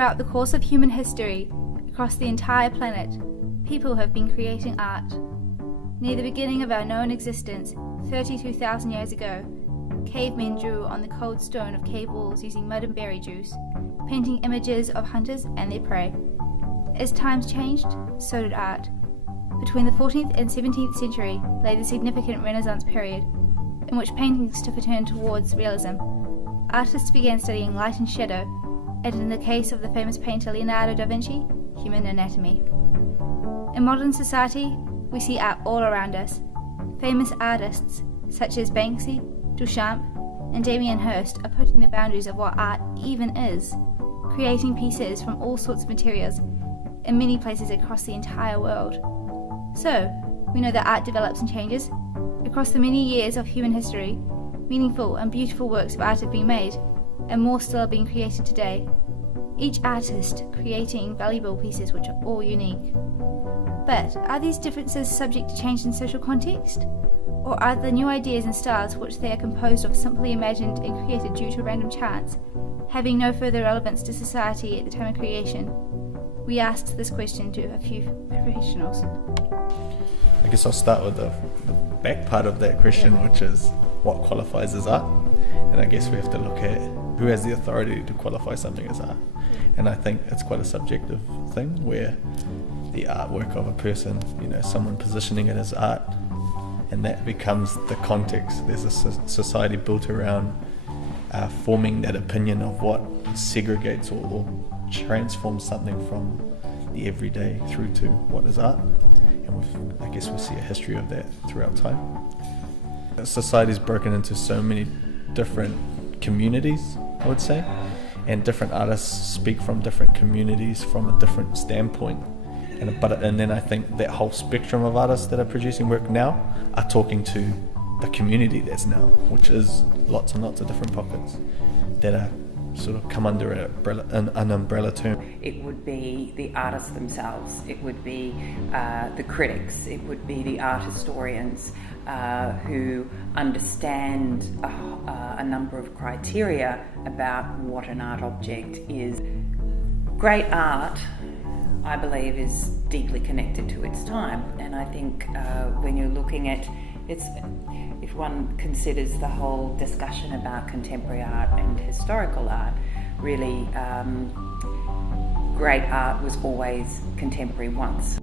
Throughout the course of human history, across the entire planet, people have been creating art. Near the beginning of our known existence, 32,000 years ago, cavemen drew on the cold stone of cave walls using mud and berry juice, painting images of hunters and their prey. As times changed, so did art. Between the 14th and 17th century lay the significant Renaissance period, in which paintings took a turn towards realism. Artists began studying light and shadow, and in the case of the famous painter Leonardo da Vinci, human anatomy. In modern society, we see art all around us. Famous artists such as Banksy, Duchamp, and Damien Hirst are pushing the boundaries of what art even is, creating pieces from all sorts of materials in many places across the entire world. So, we know that art develops and changes. Across the many years of human history, meaningful and beautiful works of art have been made, and more still are being created today, each artist creating valuable pieces which are all unique. But are these differences subject to change in social context? Or are the new ideas and styles which they are composed of simply imagined and created due to random chance, having no further relevance to society at the time of creation? We asked this question to a few professionals. I guess I'll start with the back part of that question, which is what qualifies as art? And I guess we have to look at who has the authority to qualify something as art. And I think it's quite a subjective thing where the artwork of a person, someone positioning it as art, and that becomes the context. There's a society built around forming that opinion of what segregates or transforms something from the everyday through to what is art. And I guess we see a history of that throughout time. Society's broken into so many different communities, I would say, and different artists speak from different communities from a different standpoint. And then I think that whole spectrum of artists that are producing work now are talking to the community that's now, which is lots and lots of different pockets that are sort of come under an umbrella term. It would be the artists themselves, it would be the critics, it would be the art historians who understand a number of criteria about what an art object is. Great art, I believe, is deeply connected to its time, and I think when you're looking at if one considers the whole discussion about contemporary art and historical art, really great art was always contemporary once.